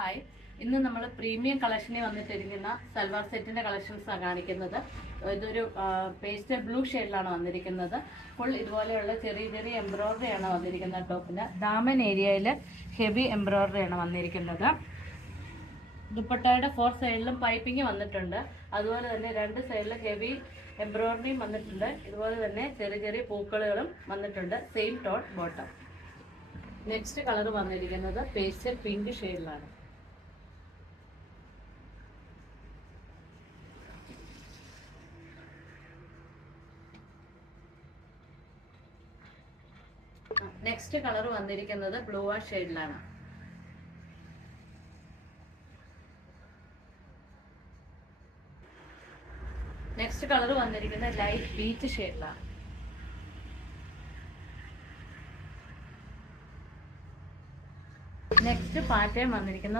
Hi, ഇന്ന് നമ്മൾ premium കളക്ഷനിൽ വന്നിട്ടിരിക്കുന്ന salwar സെറ്റിന്റെ കളക്ഷൻസാണ് കാണിക്കുന്നത്. ഇതൊരു പേസ്റ്റൽ ബ്ലൂ ഷെയ്ഡിലാണ് വന്നിരിക്കുന്നത്. ഫുൾ ഇതുപോലെയുള്ള ചെറിയ ചെറിയ എംബ്രോയിഡറി ആണ് വന്നിരിക്കുന്നത്. ടോപ്പിന് ദാമൻ ഏരിയയിൽ ഹെവി എംബ്രോയിഡറി ആണ് വന്നിരിക്കുന്നത്. ദുപ്പട്ടയുടെ 4 സൈഡിലും പൈപ്പിംഗ് വന്നിട്ടുണ്ട്. അതുപോലെ തന്നെ 2 സൈഡിലും ഹെവി എംബ്രോയിഡറിയും വന്നിട്ടുണ്ട്. ഇതുപോലെ തന്നെ ചെറിയ ചെറിയ പൂക്കളുകളും വന്നിട്ടുണ്ട്. Same tone bottom. Next colour വന്നിരിക്കുന്നത് പേസ്റ്റൽ പിങ്ക് ഷെയ്ഡിലാണ്. നെക്സ്റ്റ് കളർ വന്നിരിക്കുന്നത് ബ്ലൂ ആ ഷെയ്ഡിലാണ്. നെക്സ്റ്റ് കളർ വന്നിരിക്കുന്നത് ലൈറ്റ് പീച്ച് ഷെയ്ഡിലാണ്. നെക്സ്റ്റ് പാറ്റേൺ വന്നിരിക്കുന്ന